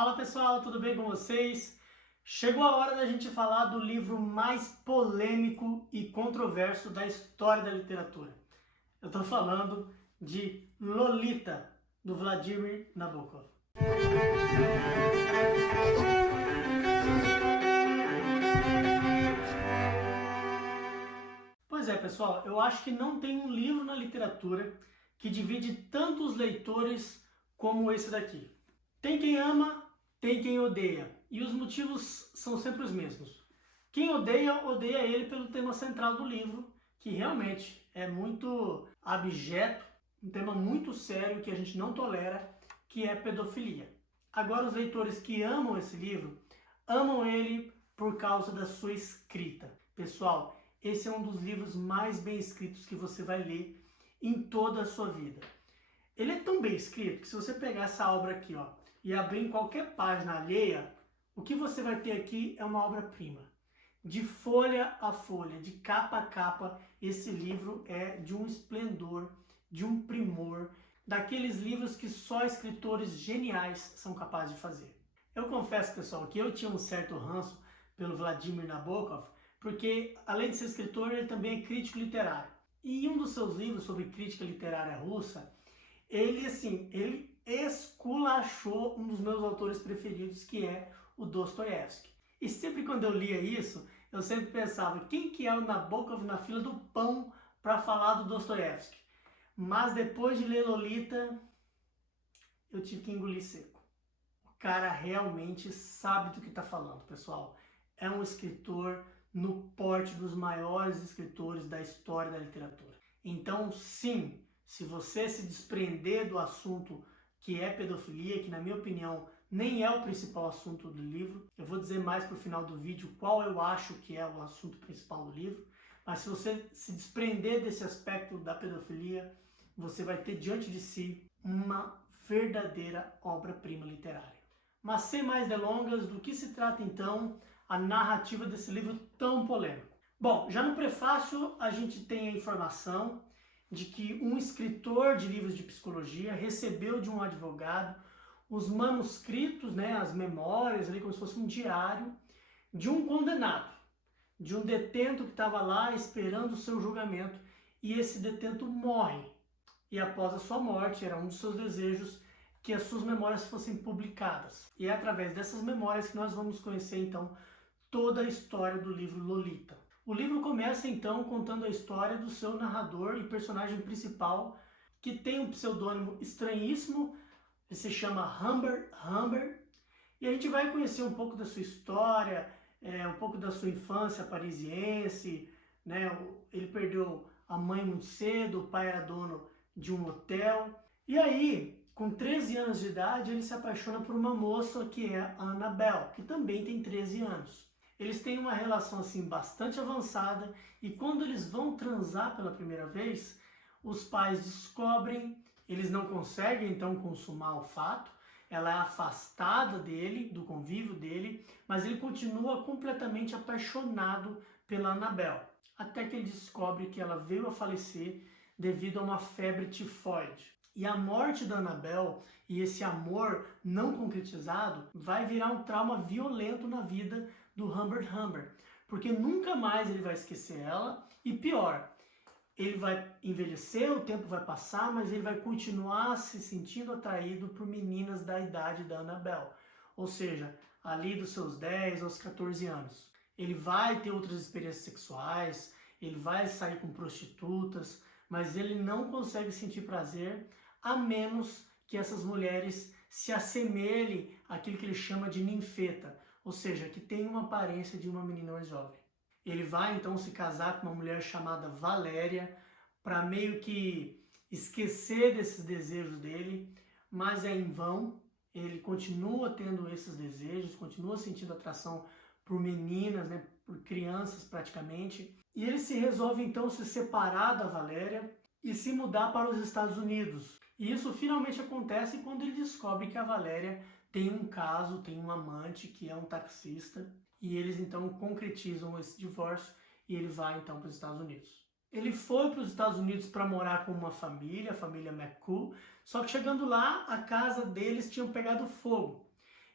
Fala pessoal, tudo bem com vocês? Chegou a hora da gente falar do livro mais polêmico e controverso da história da literatura. Eu estou falando de Lolita, do Vladimir Nabokov. Pois é, pessoal, eu acho que não tem um livro na literatura que divide tantos leitores como esse daqui. Tem quem ama, tem quem odeia, e os motivos são sempre os mesmos. Quem odeia, odeia ele pelo tema central do livro, que realmente é muito abjeto, um tema muito sério que a gente não tolera, que é pedofilia. Agora, os leitores que amam esse livro, amam ele por causa da sua escrita. Pessoal, esse é um dos livros mais bem escritos que você vai ler em toda a sua vida. Ele é tão bem escrito que se você pegar essa obra aqui, ó, e abrir em qualquer página alheia, o que você vai ter aqui é uma obra-prima. De folha a folha, de capa a capa, esse livro é de um esplendor, de um primor, daqueles livros que só escritores geniais são capazes de fazer. Eu confesso, pessoal, que eu tinha um certo ranço pelo Vladimir Nabokov, porque, além de ser escritor, ele também é crítico literário. E em um dos seus livros sobre crítica literária russa, ele esculachou um dos meus autores preferidos, que é o Dostoiévski. E sempre quando eu lia isso, eu sempre pensava, quem que é o Nabokov na fila do pão para falar do Dostoiévski? Mas depois de ler Lolita, eu tive que engolir seco. O cara realmente sabe do que está falando, pessoal. É um escritor no porte dos maiores escritores da história da literatura. Então, sim, se você se desprender do assunto que é pedofilia, que na minha opinião nem é o principal assunto do livro, eu vou dizer mais para o final do vídeo qual eu acho que é o assunto principal do livro, mas se você se desprender desse aspecto da pedofilia, você vai ter diante de si uma verdadeira obra-prima literária. Mas sem mais delongas, do que se trata então a narrativa desse livro tão polêmico? Bom, já no prefácio a gente tem a informação de que um escritor de livros de psicologia recebeu de um advogado os manuscritos, as memórias, ali como se fosse um diário, de um condenado, de um detento que estava lá esperando o seu julgamento, e esse detento morre. E após a sua morte, era um dos seus desejos que as suas memórias fossem publicadas. E é através dessas memórias que nós vamos conhecer, então, toda a história do livro Lolita. O livro começa, então, contando a história do seu narrador e personagem principal, que tem um pseudônimo estranhíssimo, ele se chama Humbert Humbert, e a gente vai conhecer um pouco da sua história, um pouco da sua infância parisiense, ele perdeu a mãe muito cedo, o pai era dono de um hotel, e aí, com 13 anos de idade, ele se apaixona por uma moça que é a Annabelle, que também tem 13 anos. Eles têm uma relação assim bastante avançada, e quando eles vão transar pela primeira vez, os pais descobrem, eles não conseguem então consumar o fato, ela é afastada dele, do convívio dele, mas ele continua completamente apaixonado pela Annabelle, até que ele descobre que ela veio a falecer devido a uma febre tifoide. E a morte da Annabelle e esse amor não concretizado vai virar um trauma violento na vida do Humbert Humbert, porque nunca mais ele vai esquecer ela, e pior, ele vai envelhecer, o tempo vai passar, mas ele vai continuar se sentindo atraído por meninas da idade da Annabelle, ou seja, ali dos seus 10 aos 14 anos. Ele vai ter outras experiências sexuais, ele vai sair com prostitutas, mas ele não consegue sentir prazer a menos que essas mulheres se assemelhem àquilo que ele chama de ninfeta, ou seja, que tem uma aparência de uma menina mais jovem. Ele vai então se casar com uma mulher chamada Valéria para meio que esquecer desses desejos dele, mas é em vão. Ele continua tendo esses desejos, continua sentindo atração por meninas, por crianças praticamente. E ele se resolve então se separar da Valéria e se mudar para os Estados Unidos. E isso finalmente acontece quando ele descobre que a Valéria tem um caso, tem um amante que é um taxista, e eles então concretizam esse divórcio e ele vai então para os Estados Unidos. Ele foi para os Estados Unidos para morar com uma família, a família McCool, só que chegando lá, a casa deles tinha pegado fogo.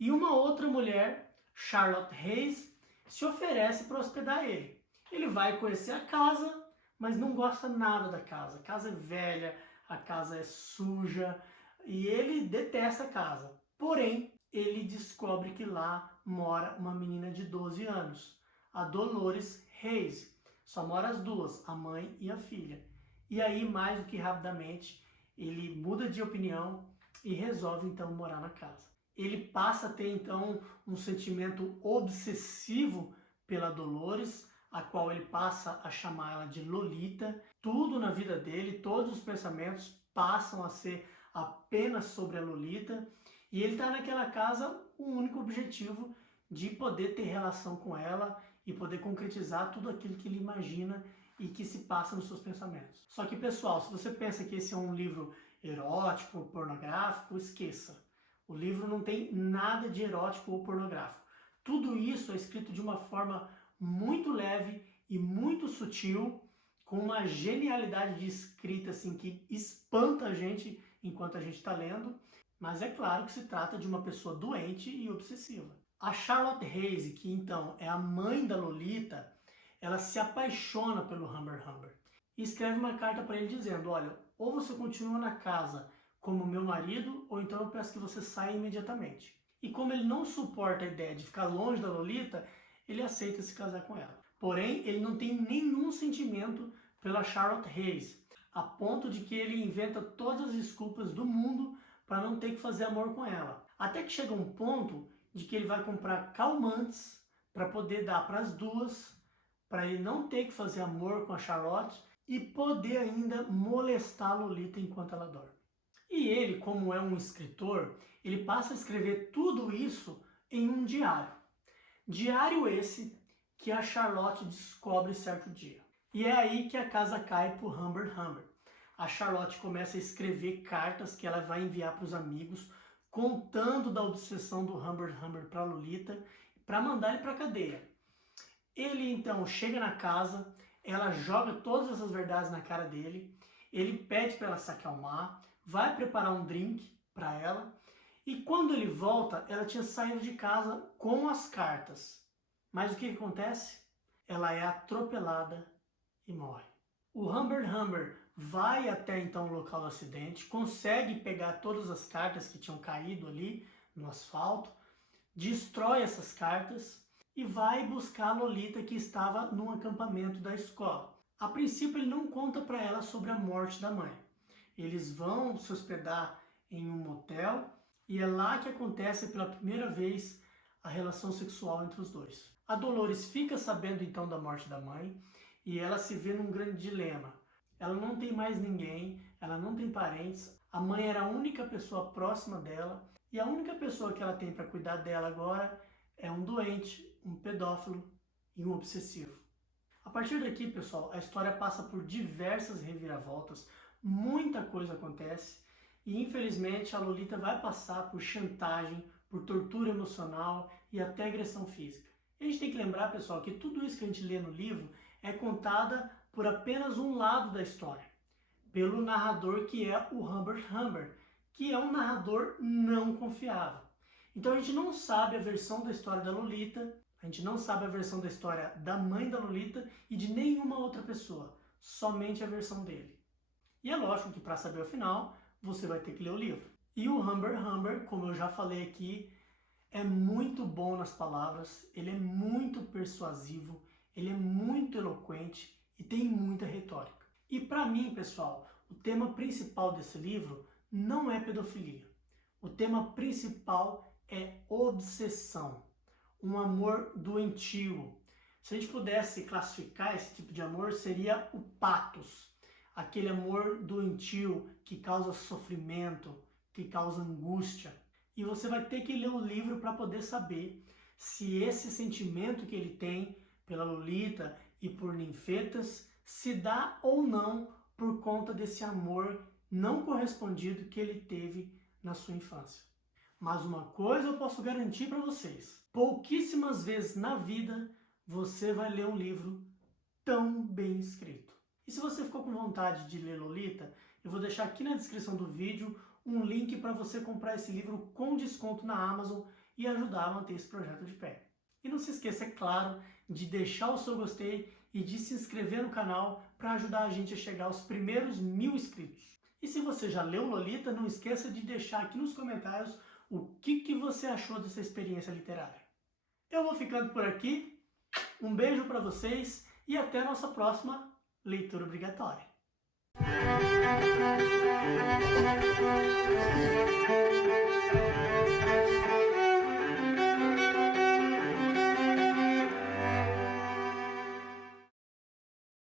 E uma outra mulher, Charlotte Hayes, se oferece para hospedar ele. Ele vai conhecer a casa, mas não gosta nada da casa. A casa é velha, a casa é suja e ele detesta a casa. Porém, ele descobre que lá mora uma menina de 12 anos, a Dolores Hayes. Só mora as duas, a mãe e a filha. E aí, mais do que rapidamente, ele muda de opinião e resolve então morar na casa. Ele passa a ter então um sentimento obsessivo pela Dolores, a qual ele passa a chamar ela de Lolita. Tudo na vida dele, todos os pensamentos passam a ser apenas sobre a Lolita. E ele está naquela casa com o único objetivo de poder ter relação com ela e poder concretizar tudo aquilo que ele imagina e que se passa nos seus pensamentos. Só que, pessoal, se você pensa que esse é um livro erótico ou pornográfico, esqueça. O livro não tem nada de erótico ou pornográfico. Tudo isso é escrito de uma forma muito leve e muito sutil, com uma genialidade de escrita assim, que espanta a gente enquanto a gente está lendo, mas é claro que se trata de uma pessoa doente e obsessiva. A Charlotte Hayes, que então é a mãe da Lolita, ela se apaixona pelo Humber Humber e escreve uma carta para ele dizendo: olha, ou você continua na casa como meu marido, ou então eu peço que você saia imediatamente. E como ele não suporta a ideia de ficar longe da Lolita, ele aceita se casar com ela. Porém, ele não tem nenhum sentimento pela Charlotte Hayes, a ponto de que ele inventa todas as desculpas do mundo para não ter que fazer amor com ela. Até que chega um ponto de que ele vai comprar calmantes para poder dar para as duas, para ele não ter que fazer amor com a Charlotte e poder ainda molestar a Lolita enquanto ela dorme. E ele, como é um escritor, ele passa a escrever tudo isso em um diário. Diário esse que a Charlotte descobre certo dia. E é aí que a casa cai para o Humber Humber. A Charlotte começa a escrever cartas que ela vai enviar para os amigos, contando da obsessão do Humber Humber para Lolita, para mandar ele para a cadeia. Ele então chega na casa, ela joga todas essas verdades na cara dele, ele pede para ela se acalmar, vai preparar um drink para ela, e quando ele volta, ela tinha saído de casa com as cartas. Mas o que acontece? Ela é atropelada e morre. O Humber Humber vai até então o local do acidente, consegue pegar todas as cartas que tinham caído ali no asfalto, destrói essas cartas e vai buscar a Lolita, que estava num acampamento da escola. A princípio ele não conta para ela sobre a morte da mãe. Eles vão se hospedar em um motel e é lá que acontece pela primeira vez a relação sexual entre os dois. A Dolores fica sabendo então da morte da mãe e ela se vê num grande dilema. Ela não tem mais ninguém, ela não tem parentes, a mãe era a única pessoa próxima dela e a única pessoa que ela tem para cuidar dela agora é um doente, um pedófilo e um obsessivo. A partir daqui, pessoal, a história passa por diversas reviravoltas, muita coisa acontece e infelizmente a Lolita vai passar por chantagem, por tortura emocional e até agressão física. E a gente tem que lembrar, pessoal, que tudo isso que a gente lê no livro é contada por apenas um lado da história, pelo narrador que é o Humber Humber, que é um narrador não confiável. Então a gente não sabe a versão da história da Lolita, a gente não sabe a versão da história da mãe da Lolita e de nenhuma outra pessoa, somente a versão dele. E é lógico que para saber o final, você vai ter que ler o livro. E o Humber Humber, como eu já falei aqui, é muito bom nas palavras, ele é muito persuasivo, ele é muito eloquente e tem muita retórica. E para mim, pessoal, o tema principal desse livro não é pedofilia. O tema principal é obsessão, um amor doentio. Se a gente pudesse classificar esse tipo de amor, seria o pathos, aquele amor doentio que causa sofrimento, que causa angústia. E você vai ter que ler o livro para poder saber se esse sentimento que ele tem pela Lolita e por ninfetas se dá ou não por conta desse amor não correspondido que ele teve na sua infância. Mas uma coisa eu posso garantir para vocês: pouquíssimas vezes na vida você vai ler um livro tão bem escrito. E se você ficou com vontade de ler Lolita, eu vou deixar aqui na descrição do vídeo um link para você comprar esse livro com desconto na Amazon e ajudar a manter esse projeto de pé. E não se esqueça, é claro, de deixar o seu gostei e de se inscrever no canal para ajudar a gente a chegar aos primeiros 1000 inscritos. E se você já leu Lolita, não esqueça de deixar aqui nos comentários o que você achou dessa experiência literária. Eu vou ficando por aqui, um beijo para vocês e até a nossa próxima leitura obrigatória.